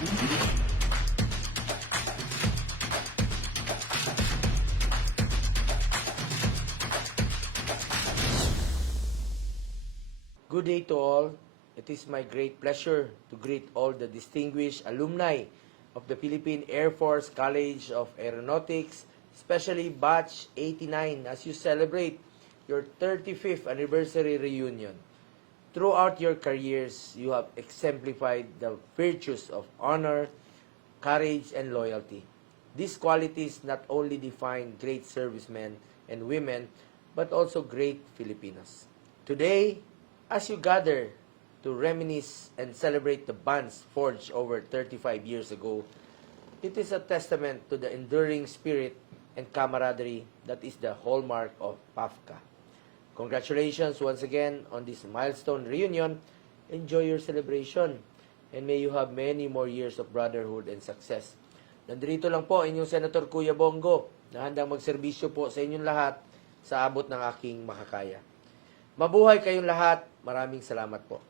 Good day to all. It is my great pleasure to greet all the distinguished alumni of the Philippine Air Force College of Aeronautics, especially Batch 89, as you celebrate your 35th anniversary reunion. Throughout your careers, you have exemplified the virtues of honor, courage, and loyalty. These qualities not only define great servicemen and women, but also great Filipinos. Today, as you gather to reminisce and celebrate the bonds forged over 35 years ago, it is a testament to the enduring spirit and camaraderie that is the hallmark of PAFCA. Congratulations once again on this milestone reunion. Enjoy your celebration and may you have many more years of brotherhood and success. Nandito lang po inyong Senator Kuya Bongo na handang magserbisyo po sa inyong lahat sa abot ng aking makakaya. Mabuhay kayong lahat. Maraming salamat po.